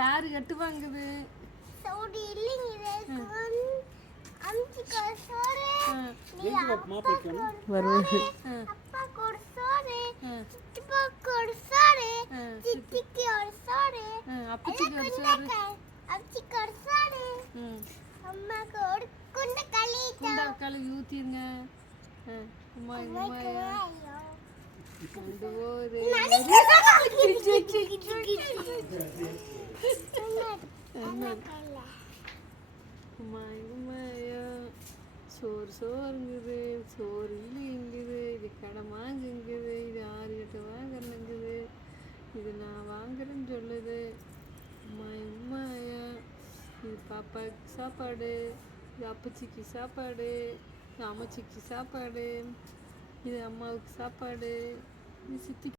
யாரு கட்டு வாங்குது? சோடி இல்லைங்க அம்ச்சிக்கு சோறு வருவது அப்பாக்கு ஒரு சோறு சித்தப்பாக்கு ஒரு சோறு சித்திக்கு ஒரு சோறு அப்பச்சிக்கு ஒரு சோறு அம்ச்சிக்கு ஒரு சோறு அம்மாக்கு ஒரு குண்டக்களி ஊத்திருங்க. அம்மா கொண்டு போது சோறுங்குது, சோறு இல்லைங்குது, இது கடை வாங்குங்குது, இது 6 கட்டு வாங்குறேங்குது, இது நான் வாங்குறேன்னு சொல்லுது. உம்மாயா இது பாப்பாவுக்கு சாப்பாடு, இது அப்பச்சிக்கு சாப்பாடு, இது அம்மச்சிக்கு சாப்பாடு, இது அம்மாவுக்கு சாப்பாடு, இது சித்திக்கு